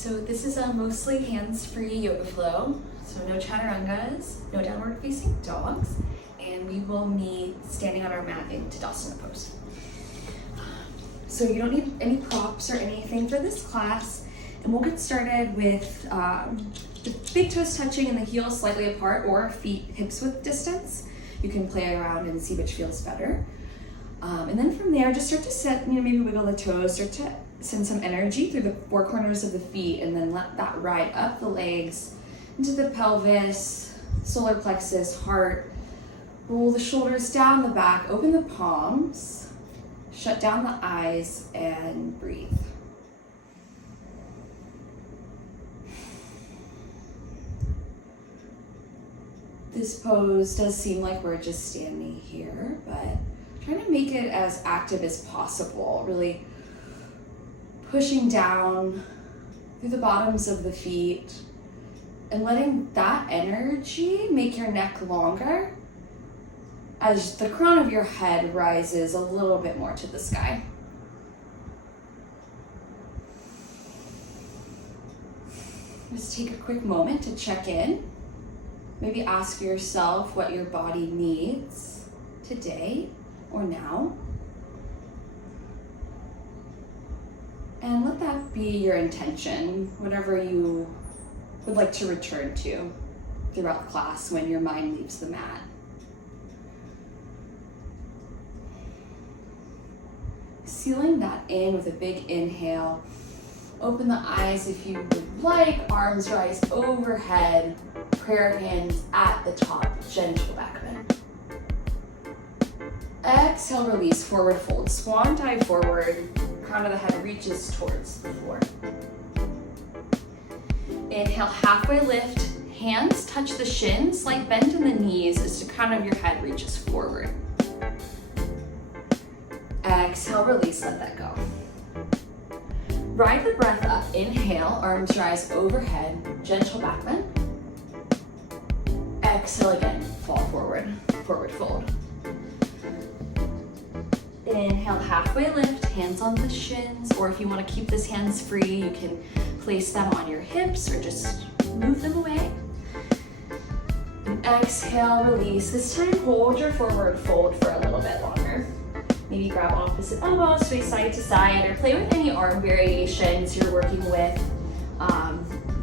So this is a mostly hands-free yoga flow. So no chaturangas, no downward facing dogs, and we will meet standing on our mat in Tadasana pose. So you don't need any props or anything for this class, and we'll get started with the big toes touching and the heels slightly apart, or feet hips width distance. You can play around and see which feels better. And then from there, just start to set, maybe wiggle the toes, start to send some energy through the four corners of the feet, and then let that ride up the legs into the pelvis, solar plexus, heart. Roll the shoulders down the back, open the palms, shut down the eyes, and breathe. This pose does seem like we're just standing here, but trying to make it as active as possible, really pushing down through the bottoms of the feet and letting that energy make your neck longer as the crown of your head rises a little bit more to the sky. Just take a quick moment to check in. Maybe ask yourself what your body needs today or now. And let that be your intention, whatever you would like to return to throughout class when your mind leaves the mat. Sealing that in with a big inhale. Open the eyes if you would like, arms rise overhead, prayer hands at the top, gentle back bend. Exhale, release, forward fold, swan dive forward, crown of the head reaches towards the floor. Inhale, halfway lift, hands touch the shins, slight bend in the knees as the crown of your head reaches forward. Exhale, release, let that go. Ride the breath up, inhale, arms rise overhead, gentle back bend. Exhale again, fall forward, forward fold. Inhale, halfway lift, hands on the shins, or if you want to keep this hands free, you can place them on your hips or just move them away. And exhale, release. This time, hold your forward fold for a little bit longer. Maybe grab opposite elbows, sway side to side, or play with any arm variations you're working with.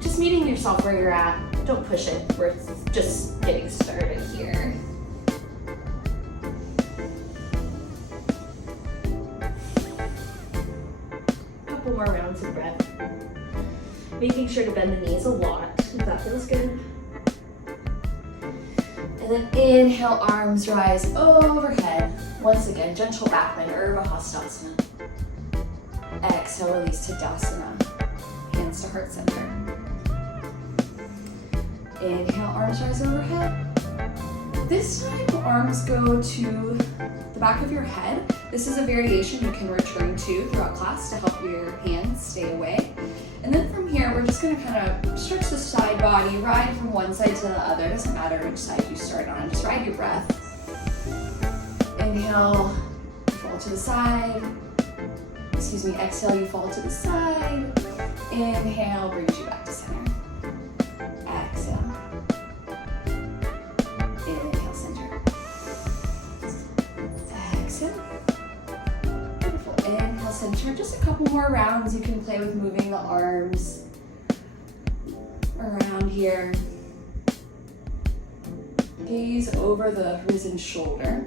Just meeting yourself where you're at. Don't push it. We're just getting started here. Couple more rounds of breath. Making sure to bend the knees a lot, if that feels good. And then inhale, arms rise overhead. Once again, gentle back bend, Urdhva Hastasana. Exhale, release to Tadasana. Hands to heart center. Inhale, arms rise overhead. This time, arms go to the back of your head. This is a variation you can return to throughout class to help your hands stay away. And then from here, we're just gonna kind of stretch the side body, ride from one side to the other. Doesn't matter which side you start on, just ride your breath. Inhale, fall to the side. Exhale, you fall to the side. Inhale, brings you back to center. Exhale. Inhale, center. Exhale. Beautiful. Inhale, center. Just a couple more rounds. You can play with moving the arms around here. Gaze over the risen shoulder.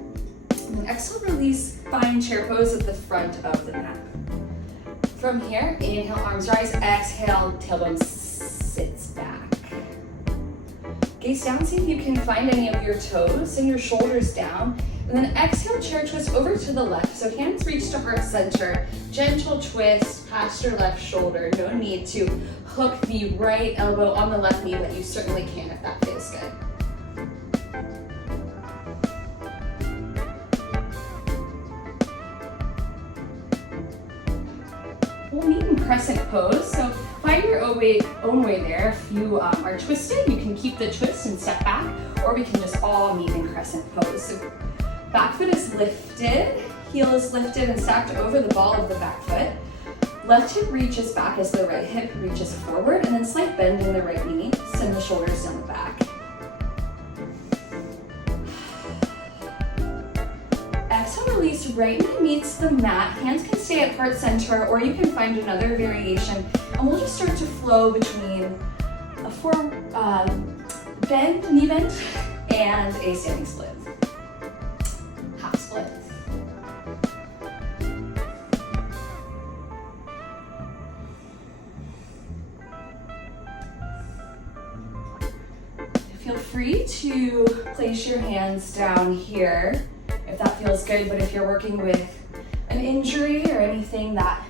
And then exhale, release, find chair pose at the front of the mat. From here, inhale, arms rise, exhale, tailbone sits back. Gaze down, see if you can find any of your toes, send your shoulders down, and then exhale, chair twist over to the left. So hands reach to heart center, gentle twist past your left shoulder. No need to hook the right elbow on the left knee, but you certainly can if that feels good. We'll meet in crescent pose, so find your own way there. If you are twisted, you can keep the twist and step back, or we can just all meet in crescent pose. So back foot is lifted, heel is lifted and stacked over the ball of the back foot. Left hip reaches back as the right hip reaches forward, and then slight bend in the right knee. Send the shoulders down the back. Exhale, release, right knee meets the mat. Hands can stay at heart center, or you can find another variation. And we'll just start to flow between a knee bend, and a standing split. Half split. Feel free to place your hands down here if that feels good, but if you're working with an injury or anything that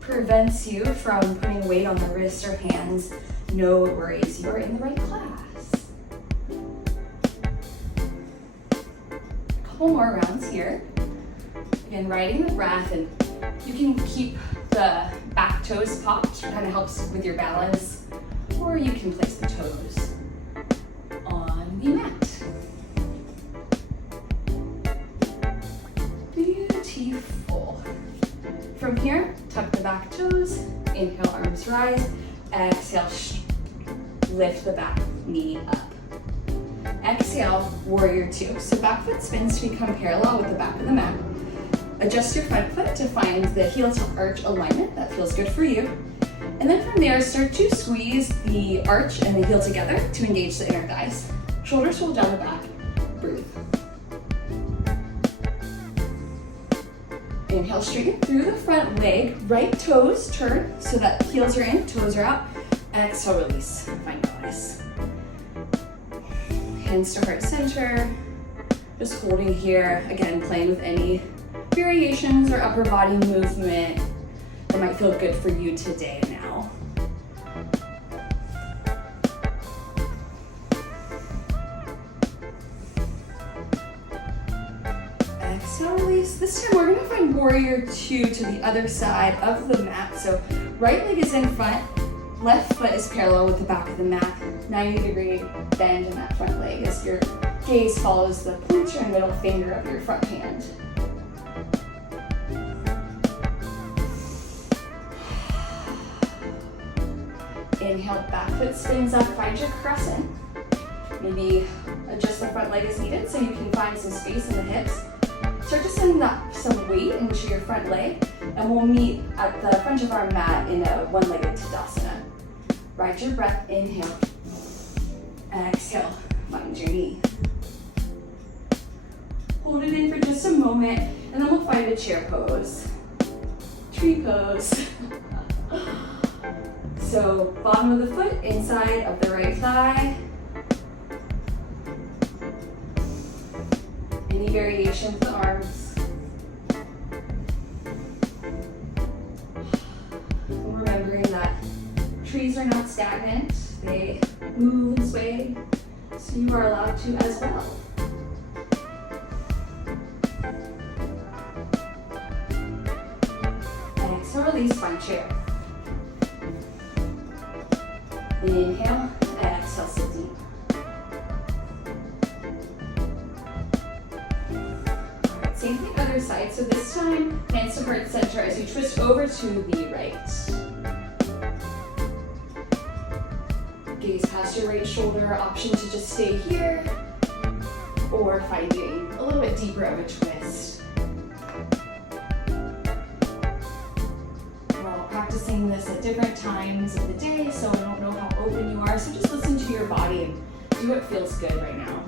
prevents you from putting weight on the wrist or hands, no worries, you're in the right class. A couple more rounds here. Again, riding the breath, and you can keep the back toes popped, kind of helps with your balance, or you can place the toes on the mat. Beautiful. From here, tuck the back toes, inhale, arms rise, exhale, lift the back knee up. Exhale, warrior two. So back foot spins to become parallel with the back of the mat. Adjust your front foot to find the heel to arch alignment. That feels good for you. And then from there, start to squeeze the arch and the heel together to engage the inner thighs. Shoulders roll down the back. Breathe. Inhale, straighten through the front leg. Right toes turn so that heels are in, toes are out. Exhale, release. Find balance. Hands to heart center. Just holding here. Again, playing with any variations or upper body movement that might feel good for you today now. Exhale, release. This time we're gonna find warrior two to the other side of the mat. So right leg is in front, left foot is parallel with the back of the mat. 90-degree bend in that front leg as your gaze follows the pointer and middle finger of your front hand. Inhale, back foot spins up, find your crescent. Maybe adjust the front leg as needed so you can find some space in the hips. Start to send some weight into your front leg, and we'll meet at the front of our mat in a one-legged Tadasana. Ride your breath, inhale. Exhale, find your knee. Hold it in for just a moment, and then we'll find a chair pose. Tree pose. So bottom of the foot, inside of the right thigh. Any variation with the arms. Remembering that trees are not stagnant, they move and sway, so you are allowed to as well. Exhale, release, find chair. Inhale, exhale, sit deep. Alright, same thing other side. So this time, hands to heart center as you twist over to the right. Gaze past your right shoulder, option to just stay here, or finding a little bit deeper of a twist. We're all practicing this at different times of the day, so I don't know how open you are, so just listen to your body and do what feels good right now.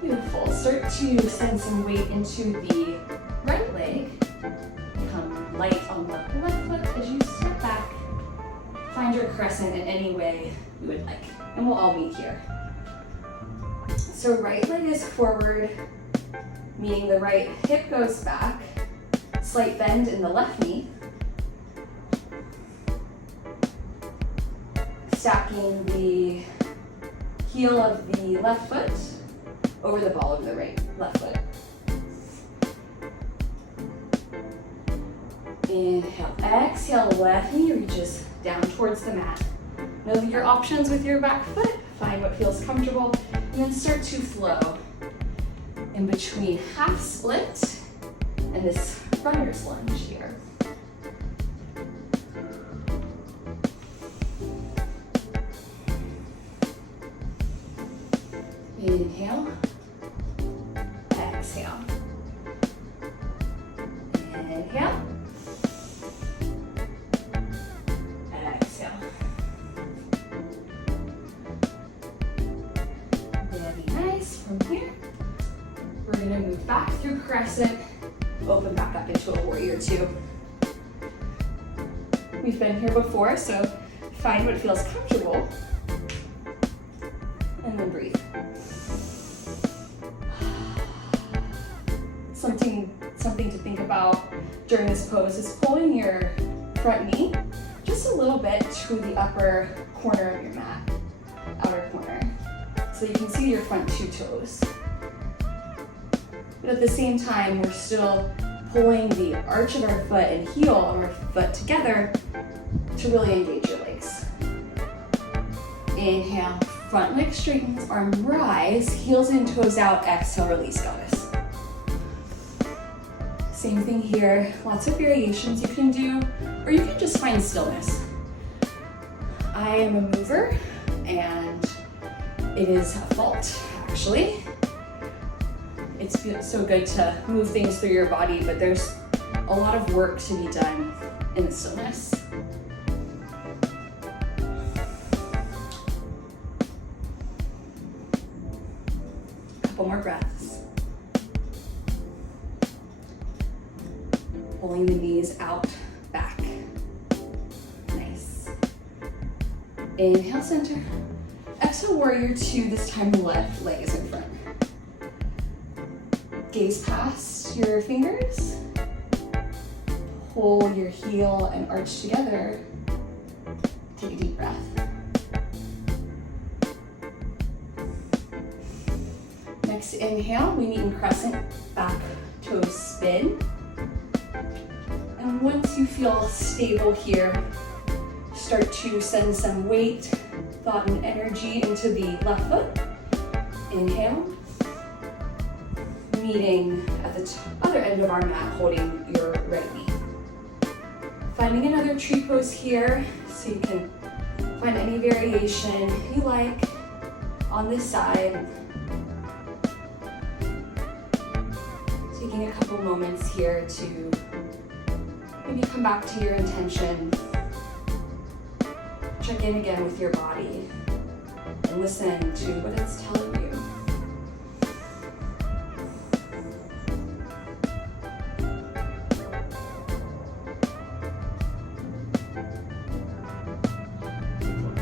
Beautiful. Start to send some weight into the right leg. Become light on the left foot as you step back. Find your crescent in any way you would like, and we'll all meet here. So right leg is forward, meaning the right hip goes back. Slight bend in the left knee. Stacking the heel of the left foot over the ball of the left foot. Inhale, exhale, left knee reaches down towards the mat. Know your options with your back foot, find what feels comfortable, and then start to flow in between half split and this runner's lunge here. Inhale. Exhale. Inhale. Exhale. Very nice. From here, we're going to move back through crescent, open back up into a warrior two. We've been here before, so find what feels comfortable and then breathe. Something to think about during this pose is pulling your front knee just a little bit to the upper corner of your mat, outer corner, so you can see your front two toes. But at the same time, we're still pulling the arch of our foot and heel of our foot together to really engage your legs. Inhale, front leg straightens, arm rise, heels in, toes out, exhale, release, goddess. Same thing here, lots of variations you can do, or you can just find stillness. I am a mover, and it is a fault, actually. It's so good to move things through your body, but there's a lot of work to be done in the stillness. Couple more breaths. Pulling the knees out, back. Nice. Inhale, center. Exhale, warrior two. This time the left leg is in front. Gaze past your fingers. Pull your heel and arch together. Take a deep breath. Next inhale, we meet in crescent, back toes spin. And once you feel stable here, start to send some weight, thought, and energy into the left foot. Inhale. Meeting at the other end of our mat, holding your right knee. Finding another tree pose here, so you can find any variation you like on this side. Taking a couple moments here to maybe come back to your intention. Check in again with your body and listen to what it's telling you.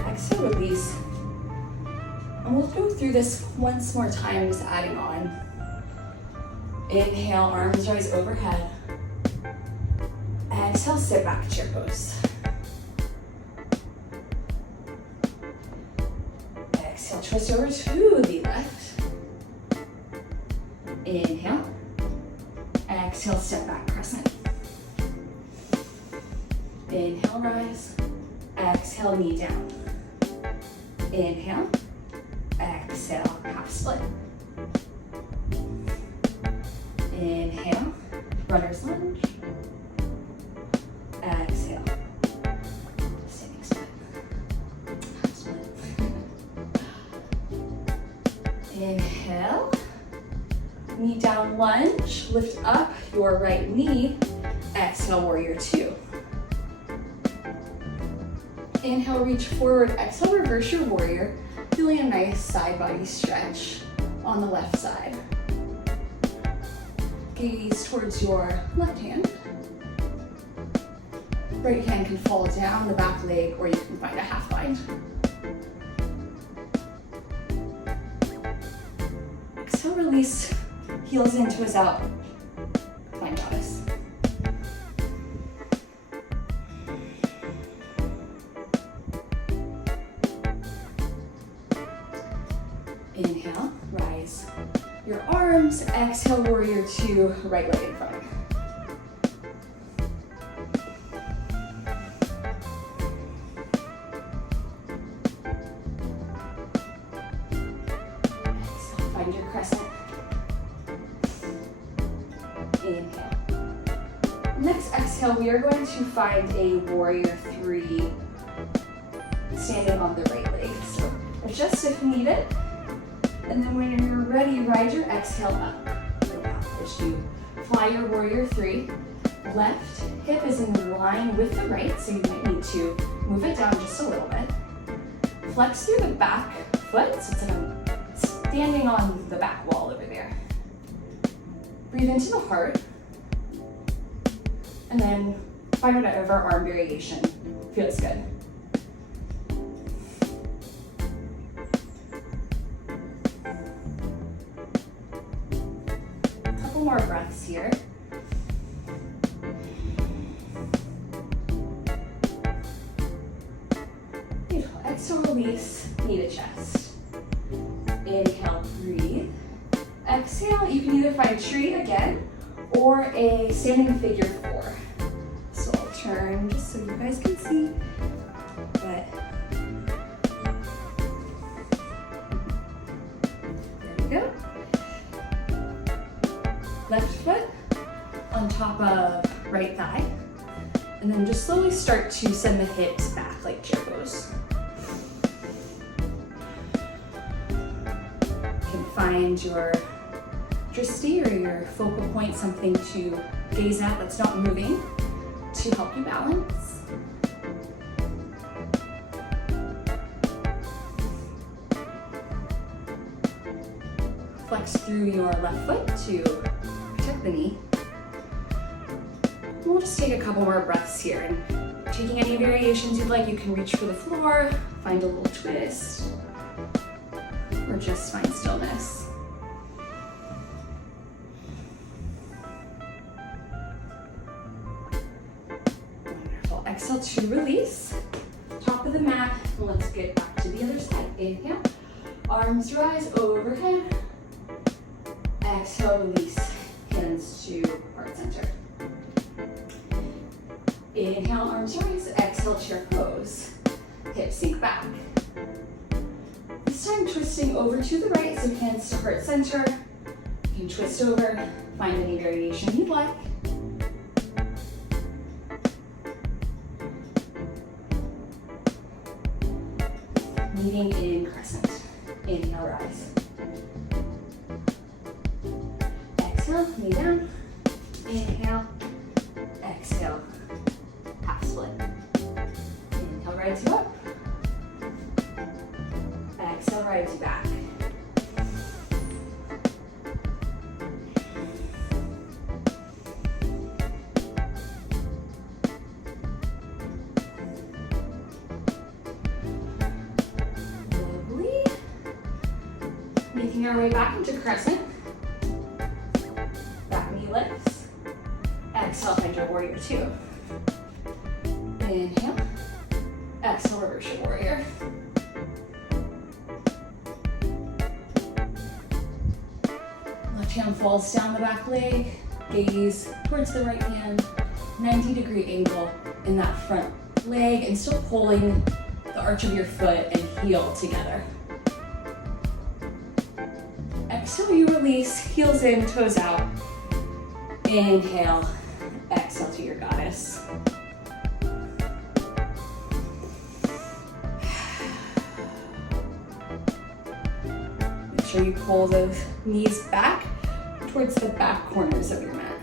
Exhale, release. And we'll go through this once more time, just adding on. Inhale, arms rise overhead. Exhale, sit back, chair pose. Exhale, twist over to the left. Inhale. Exhale, step back, crescent. Inhale, rise. Exhale, knee down. Inhale. Exhale, half split. Inhale, runner's lunge. Exhale, standing split. Half split. Inhale, knee down lunge. Lift up your right knee. Exhale, warrior two. Inhale, reach forward. Exhale, reverse your warrior. Feeling a nice side body stretch on the left side. Gaze towards your left hand. Right hand can fall down the back leg, or you can find a half bind. Exhale, release. Heels in, toes out. Find goddess. Inhale, rise your arms. Exhale, warrior two, right leg in front. Exhale, find your crescent. Inhale. Next exhale, we are going to find a warrior three standing on the right leg. So adjust if needed. And then when you're ready, ride your exhale up. As you fly your warrior three, left hip is in line with the right, so you might need to move it down just a little bit. Flex through the back foot, so it's like I'm standing on the back wall over there. Breathe into the heart, and then find whatever arm variation feels good. A couple more breaths here. Beautiful. Exhale, release, knee to chest. Inhale, breathe. Exhale, you can either find tree again or a standing figure four. So I'll turn just so you guys can see. But there we go. Left foot on top of right thigh. And then just slowly start to send the hips back like chair pose. You can find your drishti or your focal point, something to gaze at that's not moving to help you balance. Flex through your left foot to protect the knee. We'll just take a couple more breaths here, and taking any variations you'd like, you can reach for the floor, find a little twist, or just find stillness. Wonderful. Exhale to release. Top of the mat. Let's get back to the other side. Inhale. Arms rise overhead. Exhale, release. Hands to heart center. Inhale, arms rise. Exhale, chair pose. Hips sink back. This time twisting over to the right, so hands to heart center. You can twist over, find any variation you'd like. Meeting in crescent. Inhale, rise. Exhale, knee down. Inhale, exhale, half split. Inhale, rides you up. Exhale, rides you back. Lovely. Making our way back into crescent. Back knee lifts. Exhale, find your warrior two. Inhale. Exhale, reverse your warrior. Left hand falls down the back leg. Gaze towards the right hand. 90-degree angle in that front leg, and still pulling the arch of your foot and heel together. Exhale, you release, heels in, toes out. Inhale, exhale to your goddess. Make sure you pull those knees back towards the back corners of your mat.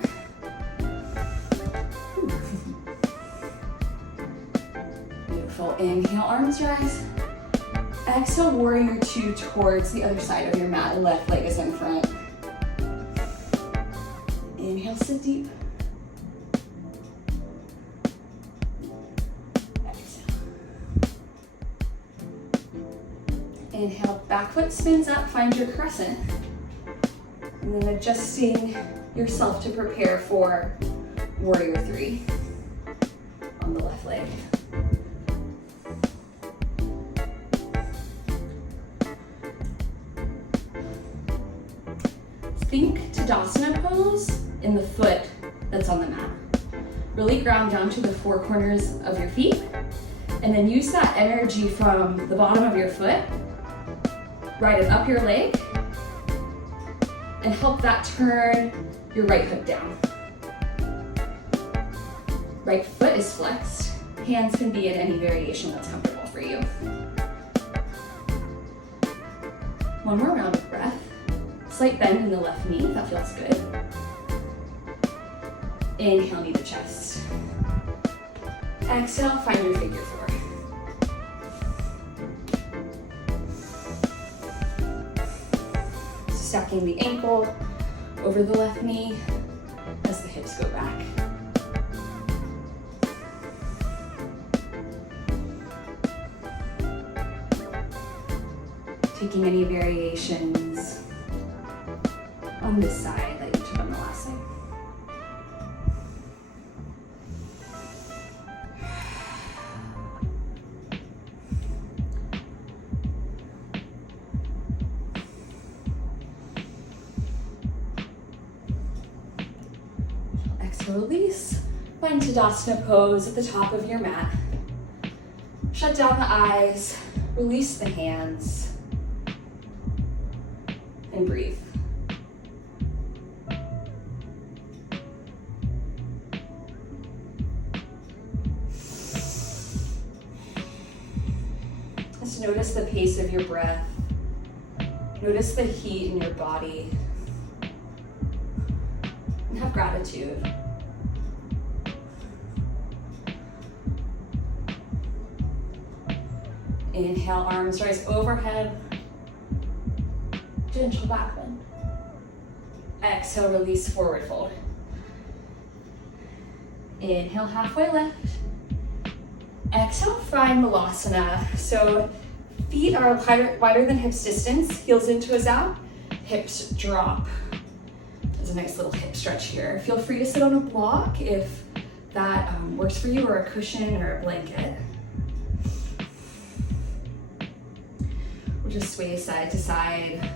Beautiful. Inhale, arms rise. Exhale, warrior two towards the other side of your mat. Left leg is in front. Inhale, sit deep. Exhale. Inhale, back foot spins up, find your crescent. And then adjusting yourself to prepare for warrior three on the left leg. Think Tadasana pose in the foot that's on the mat. Really ground down to the four corners of your feet, and then use that energy from the bottom of your foot, ride it up your leg, and help that turn your right hip down. Right foot is flexed. Hands can be in any variation that's comfortable for you. One more round of breath. Slight bend in the left knee, that feels good. Inhale, knee to chest. Exhale, find your figure four. Stacking the ankle over the left knee as the hips go back. Taking any variations on this side that you took on the last side. Exhale, release. Find Tadasana pose at the top of your mat. Shut down the eyes, release the hands, and breathe. Just notice the pace of your breath. Notice the heat in your body. And have gratitude. Inhale, arms rise overhead. Gentle back bend. Exhale, release, forward fold. Inhale, halfway lift. Exhale, find Malasana. So feet are wider than hips distance, heels into a zap, hips drop. There's a nice little hip stretch here. Feel free to sit on a block if that works for you, or a cushion or a blanket. We'll just sway side to side.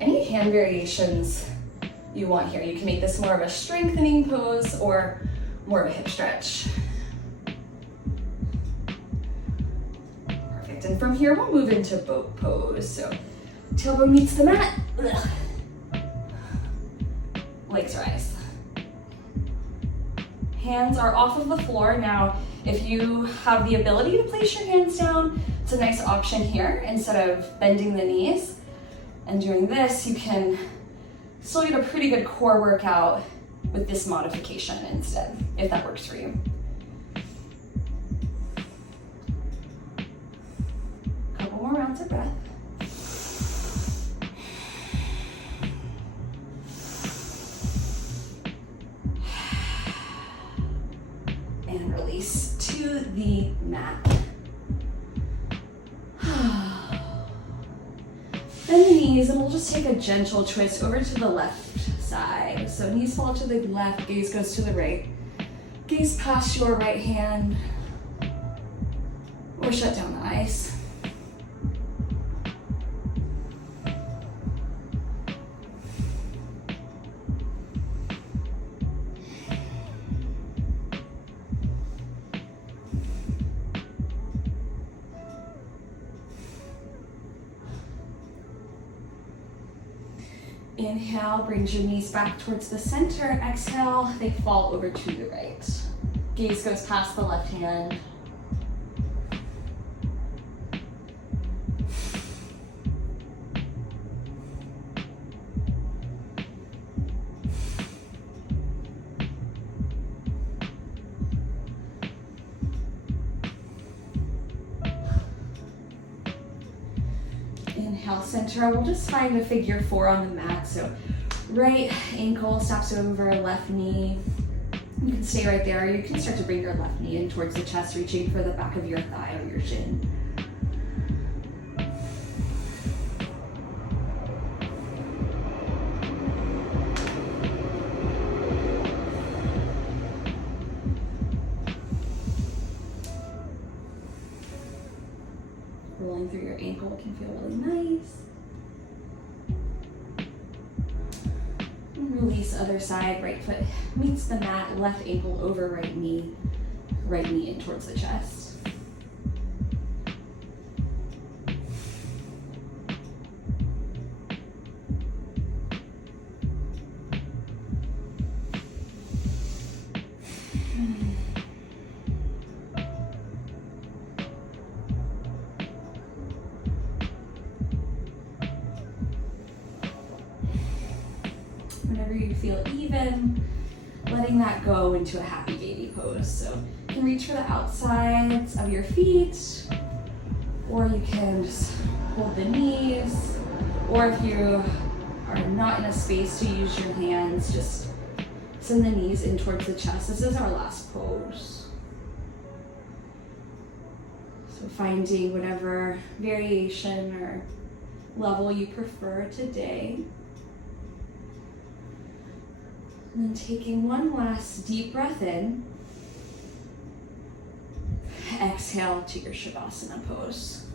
Any hand variations you want here. You can make this more of a strengthening pose or more of a hip stretch. Perfect, and from here we'll move into boat pose. So tailbone meets the mat. Legs rise. Hands are off of the floor. Now, if you have the ability to place your hands down, it's a nice option here. Instead of bending the knees and doing this, you can still get a pretty good core workout with this modification instead, if that works for you. Couple more rounds of breath. And release to the mat. Bend the knees, and we'll just take a gentle twist over to the left side. So knees fall to the left, gaze goes to the right. Gaze past your right hand, or shut down the eyes. Inhale, brings your knees back towards the center. Exhale, they fall over to the right. Gaze goes past the left hand. Inhale, center. We'll just find a figure four on the mat. So right ankle stops over left knee. You can stay right there. You can start to bring your left knee in towards the chest, reaching for the back of your thigh or your shin. Rolling through your ankle can feel really nice. And release other side, right foot meets the mat, left ankle over right knee in towards the chest. whenever you feel even, letting that go into a happy baby pose. So you can reach for the outsides of your feet, or you can just hold the knees, or if you are not in a space to use your hands, just send the knees in towards the chest. This is our last pose. So finding whatever variation or level you prefer today. And then taking one last deep breath in. Exhale to your Shavasana pose.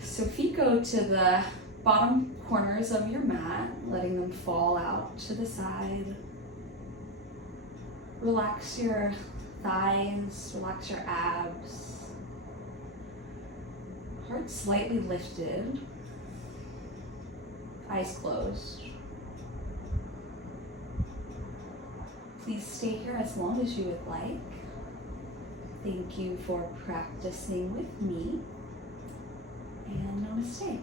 So feet go to the bottom corners of your mat, letting them fall out to the side. Relax your thighs, relax your abs. Heart slightly lifted. Eyes closed. Please stay here as long as you would like. Thank you for practicing with me, and namaste.